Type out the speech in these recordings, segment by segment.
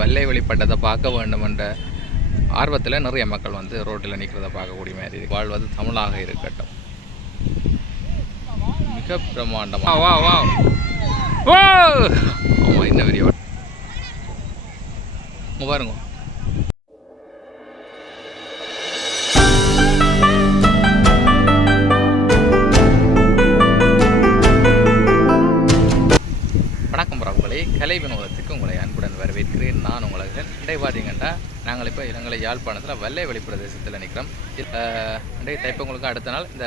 வெள்ளை வெளிப்பட்டதை பார்க்க வேண்டும் என்ற ஆர்வத்தில் நிறைய மக்கள் வந்து ரோட்டில் நிற்கிறத பார்க்கக்கூடிய மாதிரி வாழ்வது தமிழாக இருக்கட்டும். மிக பிரம்மாண்டமா. வா வா வா. ஆமாம் என்ன பெரிய பாருங்க. நாங்கள் யாழ்ப்பாணத்தில் வல்லைவெளி பிரதேசத்தில் நிற்கிறோம். இன்றைய தைப்பொங்கலுக்கு அடுத்த நாள் இந்த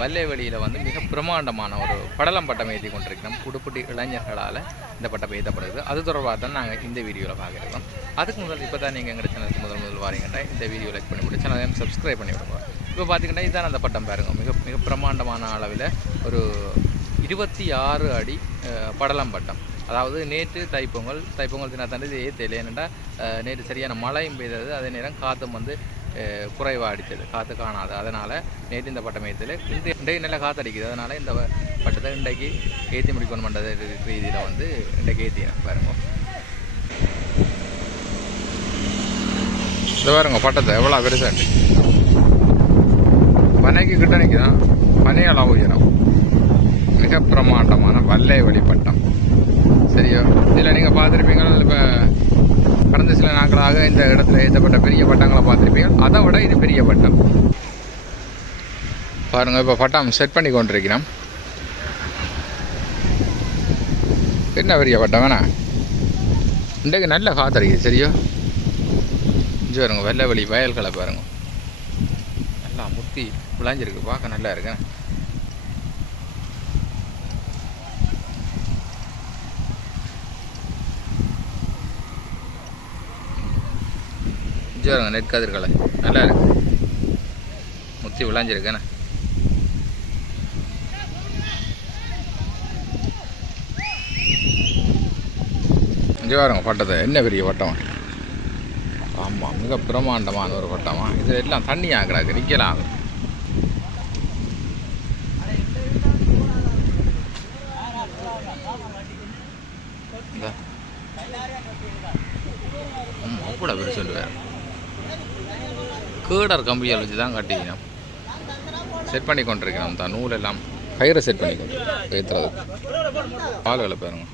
வல்லைவெளியில் வந்து மிக பிரமாண்டமான ஒரு படலம் பட்டம் எழுதி கொண்டிருக்கிறோம். குடுப்புட்டி இளைஞர்களால் இந்த பட்டம் எழுதப்படுது அது தொடர்பாக தான் நாங்கள் இந்த வீடியோவில் பார்க்குறோம். அதுக்கு முதல் இப்போ தான் நீங்கள் எங்கள் சேனலுக்கு முதல் முதல் வாரீங்கன்னா இந்த வீடியோ லைக் பண்ணி விட்டு சேனலையும் சப்ஸ்கிரைப் பண்ணி விடுங்க. இப்போ பார்த்தீங்கன்னா இதுதான் அந்த பட்டம் பாருங்க. மிக மிக பிரமாண்டமான அளவில் ஒரு இருபத்தி ஆறு அடி படலம் பட்டம் அதாவது நேற்று தைப்பொங்கல் தைப்பொங்கல் தினத்தாண்டு இது தெரியல. ஏனெண்டா நேற்று சரியான மழையும் பெய்தது. அதே நேரம் காற்றும் வந்து குறைவாக அடித்தது காற்று காணாது. அதனால் நேற்று இந்த பட்டம் ஏற்றல. இந்த இன்றைக்கு நல்லா காற்று அடிக்குது அதனால் இந்த பட்டத்தை இன்றைக்கு ஏற்றி முடிக்கணும் பண்ணுறது ரீதியில் வந்து இன்றைக்கு ஏற்றி பாருங்க. இந்த பாருங்க பட்டத்தை எவ்வளோ பெருசாக பனைக்கு கிட்ட நிற்கிதான் பனையளவு உயரம். மிக பிரமாண்டமான வல்லை வழிபட்டம். சரியோ? இதில் நீங்கள் பார்த்துருப்பீங்க இப்போ கடந்த சில நாட்களாக இந்த இடத்துல ஏற்றப்பட்ட பெரிய பட்டங்களை பார்த்துருப்பீங்க. அதை விட இது பெரிய பட்டம். பாருங்கள் இப்போ பட்டம் செட் பண்ணி கொண்டிருக்கிறோம். என்ன பெரிய பட்டம் வேணா இன்றைக்கு நல்ல காத்தடிக்குது சரியோ? இஞ்சி பாருங்க வெள்ளை வெளி வயல்களை பாருங்க. நல்லா முத்தி விளைஞ்சிருக்கு பார்க்க நல்லா இருக்கேன் இஞ்சி பாருங்க நெற்கதிர்களை நல்லா இருக்கு. முத்தி விளைஞ்சிருக்கேண்ணே இங்கே பாருங்க பட்டத்தை. என்ன பெரிய பட்டம்? ஆமாம் மிக பிரமாண்டமான ஒரு பட்டமா. இது எல்லாம் தண்ணி ஆகிறாது நிற்கலாம் இந்த. கூட பேர் சொல்லுவார் கேடர் கம்பியால் வச்சு தான் கட்டிக்கணும் செட் பண்ணி கொண்டிருக்கணும் தான் நூல் எல்லாம் கயிறை செட் பண்ணி கொண்டு ஏற்றுறது பால் வேலை பாருங்க.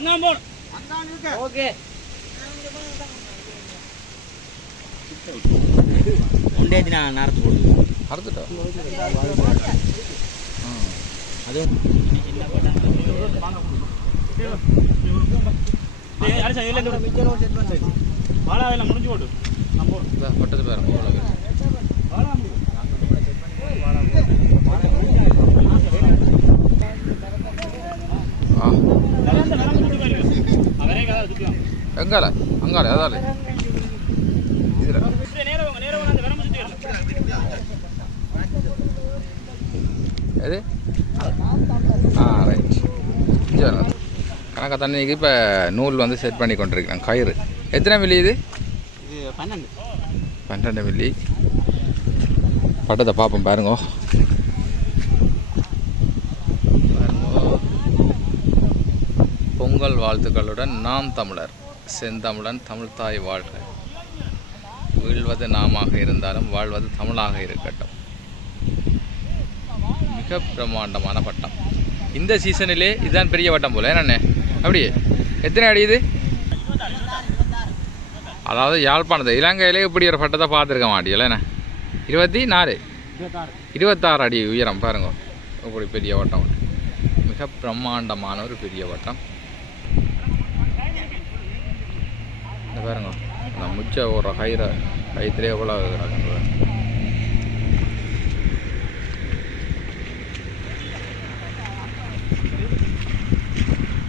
நான் பாருங்க. ஓகே ஒன்றே தினம் நடத்து அறுத்துட்டா? అదే இந்த பட்டத்து பாருங்க எவ்வளோ பெருசு. ஆ. எங்கால? அங்கால அதால. இதுல. எது ஆ ரைட் நாங்கள் தண்ணிக்கு இப்போ நூல் வந்து செட் பண்ணி கொண்டிருக்கிறோம் கயிறு. எத்தனை மில்லி இது? பன்னெண்டு. பன்னெண்டு மில்லி. பட்டத்தை பார்ப்போம் பாருங்க. பொங்கல் வாழ்த்துக்களுடன் நாம் தமிழர் செந்தமிழன் தமிழ்தாய் வாழ்க. வீழ்வது நாமாக இருந்தாலும் வாழ்வது தமிழாக இருக்கட்டும். மிக பிரம்மாண்டமான பட்டம். இந்த சீசனிலே இதுதான் பெரிய வட்டம் போல். என்னண்ணே? அப்படியே. எத்தனை அடி இது? அதாவது யாழ்ப்பாணத்தை இலங்கையிலே இப்படி ஒரு பட்டத்தை பார்த்துருக்க மாட்டீங்களா இருபத்தி நாலு இருபத்தாறு அடி உயரம் பாருங்க. இப்படி பெரிய வட்டம். மிக பிரம்மாண்டமான ஒரு பெரிய வட்டம். இந்த பாருங்க. அந்த முச்ச ஒரு ஹைர கயிற்றுலேயே எவ்வளோ கிடக்குது பாருங்க.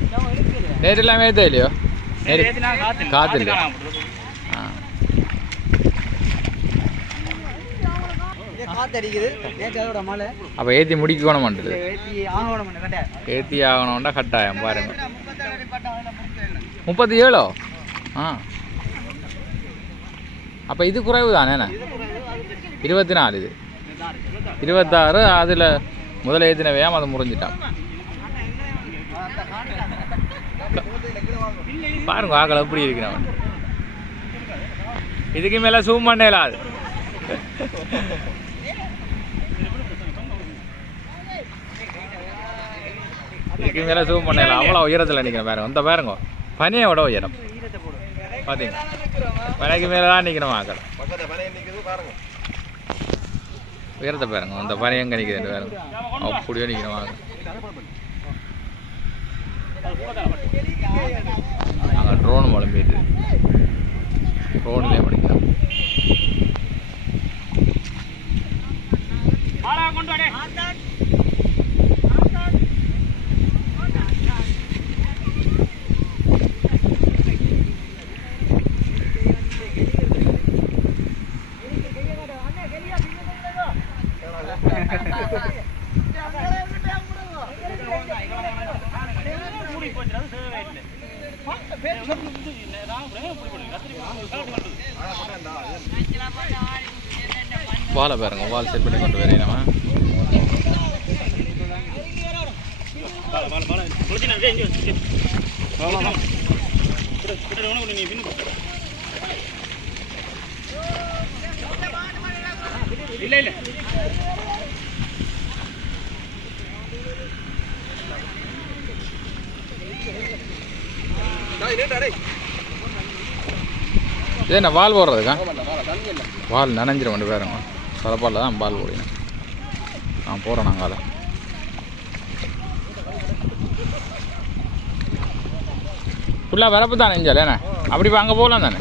நேற்று எல்லாமே ஏற்ற இல்லையோ நேற்று காத்து இல்லை ஆ காத்தடிக்குது நேற்று அதோட மழை அப்போ ஏற்றி முடிக்கணும் பண்ணுறது ஏற்றி ஆகணும்டா கட்டாயம் பாருங்க முப்பத்தி ஏழோ ஆ அப்போ இது குறைவு தானே இருபத்தி நாலு இது இருபத்தாறு அதில் முதல்ல ஏற்றினவையாம் அதை முறிஞ்சிட்டான் பாருங்க வாக்கள் எப்படி இருக்கிறான். இதுக்கு மேலே சூம் பண்ணல அது இதுக்கு மேலே சூம் பண்ணல அவ்வளோ உயரத்தில் நிற்கிறேன் பாருங்க. இந்த பாருங்க. பனியை விட உயரம். பார்த்தீங்க பனைக்கு மேலே தான் நிற்கணும் வாக்கள் உயரத்தை பாருங்க. அந்த பனை எங்கே நிற்கிறது பாருங்க. அப்படியே நிற்கணும் வாங்க நாங்கள் ட்ரோன் மூலம் போயிட்டு ட்ரோன்லேயே படிக்கிறோம் வாழை பாருங்க வால் செட் பண்ணி கொண்டு வரேன் நம்ம. இல்ல இல்ல இது என்ன வால் போடுறதுக்கா வால். நனைஞ்சிரும் ரெண்டு பேருங்க. சலப்பாலில் தான் பால் ஓடினேன். நான் போகிறேன் நாங்கள் அதை ஃபுல்லாக வரப்பு தானே நெஞ்சால் என்ன? அப்படி அங்கே போகலாம் தானே?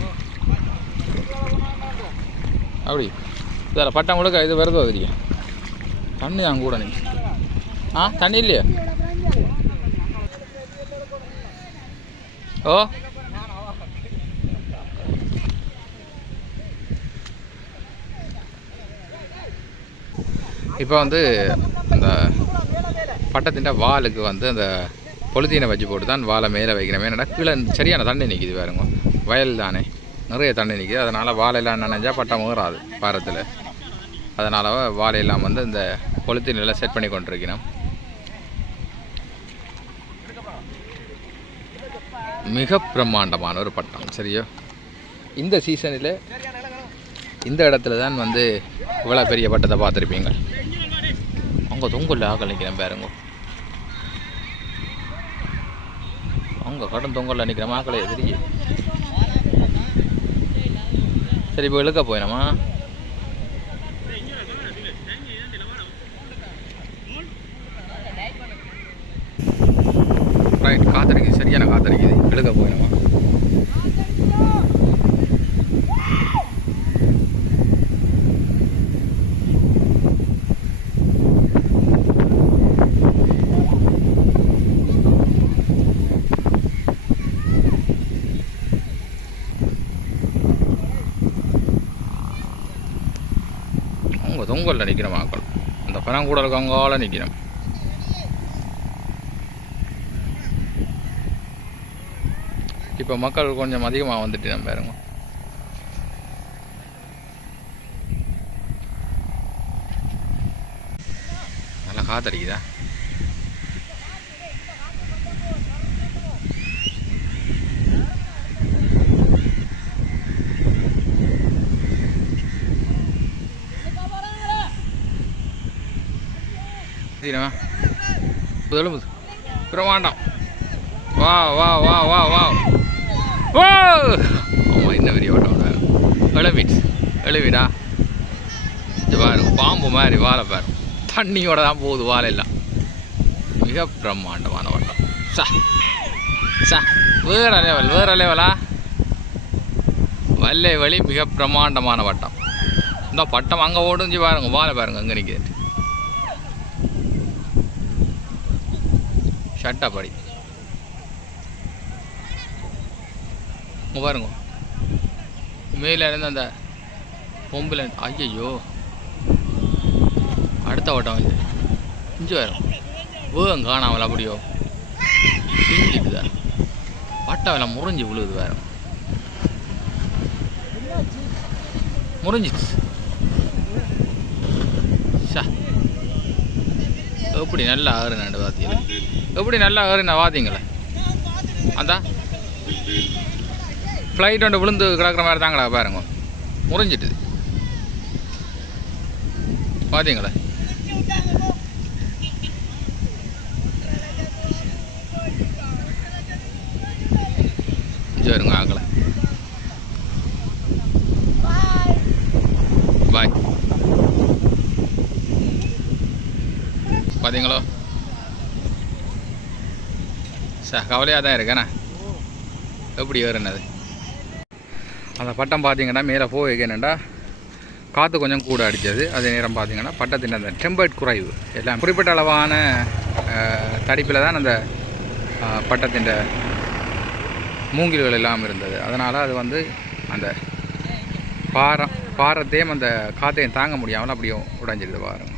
அப்படி. சார் பட்டம் கொடுக்க இது வருதோ தெரியும். தண்ணி தான் கூட நீ ஆ தண்ணி இல்லையா? ஓ. இப்போ வந்து அந்த பட்டத்தின் வாலுக்கு வந்து அந்த பொலித்தீனை வச்சு போட்டு தான் வாழை மேலே வைக்கணும். ஏன்னா கீழே சரியான தண்ணி நிற்கிது பாருங்க. வயல் தானே. நிறைய தண்ணி நிற்கிது அதனால் வாழையெல்லாம் நனைஞ்சா பட்டம் ஊறாது பாரத்தில். அதனால் வாழையெல்லாம் வந்து இந்த பொலித்தீனில் செட் பண்ணி கொண்டிருக்கணும். மிக பிரம்மாண்டமான ஒரு பட்டம். சரியோ? இந்த சீசனில் இந்த இடத்துல தான் வந்து இவ்வளோ பெரிய பட்டத்தை பார்த்துருப்பீங்க. அவங்க தொங்கல்ல ஆக்கள் நிற்கிறேன் பாருங்க. அவங்க கடும் தொங்கலில் நிற்கிற மாக்களை எதிரி சரி இப்போ இழுக்க போயினமா ரைட் காத்தடிக்குது சரியான காத்தடிக்குது இழுக்க போயினமா அவங்க தொங்கல்ல நிற்கிற மக்கள். அந்த பனங்கூடலுக்கு அங்கால நிற்கிறோம் இப்போ மக்கள் கொஞ்சம் அதிகமாக வந்துட்டு நம்ம பாருங்க. நல்லா காத்தடிக்குதா? சரிண்ணா எழுபது பிரமாண்டம் வா வா வா வா வா. ஓ ஆமாம் என்ன பெரிய வட்டம் எழுவிட் எழுவிடா இது பாருங்க பாம்பு மாதிரி வாழை பாரு. தண்ணியோட தான் போகுது வாழை எல்லாம் மிக பிரம்மாண்டமான வட்டம். சா சா வேற லெவல் வேற லெவலா வல்லை வழி மிக பிரம்மாண்டமான வட்டம். இந்த பட்டம் அங்கே ஓடுஞ்சு பாருங்க வாழை பாருங்க அங்கே நிற்கிது ஷட்டா படி பாருங்க. மேலே இருந்து அந்த பொம்பில் ஐயையோ. அடுத்த ஓட்டம் இது. இஞ்சி வரும் வேகம் காணாமல் அப்படியோ. பிஞ்சிட்டுதா பட்டை வேலை முறிஞ்சு விழுகுது வேற. முறிஞ்சிச்சு சா எப்படி நல்லா ஆறுனாண்டு வாத்தியில் எப்படி நல்லா ஆறுனா வாத்திங்களே அந்த. ஃப்ளைட் ஒன்று விழுந்து கிடக்குற மாதிரி தாங்களா பாருங்க. முறிஞ்சிட்டுது. பார்த்தீங்களா சரிங்க ஆகலை பாய் பார்த்தீங்களோ சார் கவலையாக தான் இருக்கேண்ணா எப்படி வருனது அந்த பட்டம் பார்த்தீங்கன்னா மேலே போய் என்னென்னா காற்று கொஞ்சம் கூட அடித்தது. அதே நேரம் பார்த்தீங்கன்னா பட்டத்தின் அந்த டெம்பர்ட் குறைவு. எல்லாம் குறிப்பிட்ட அளவான தடிப்பில் தான் அந்த பட்டத்தின் மூங்கில்கள் எல்லாம் இருந்தது. அதனால் அது வந்து அந்த பாரம் பாரத்தையும் அந்த காற்றையும் தாங்க முடியாமல் அப்படியே உடைஞ்சிருது பாருங்க.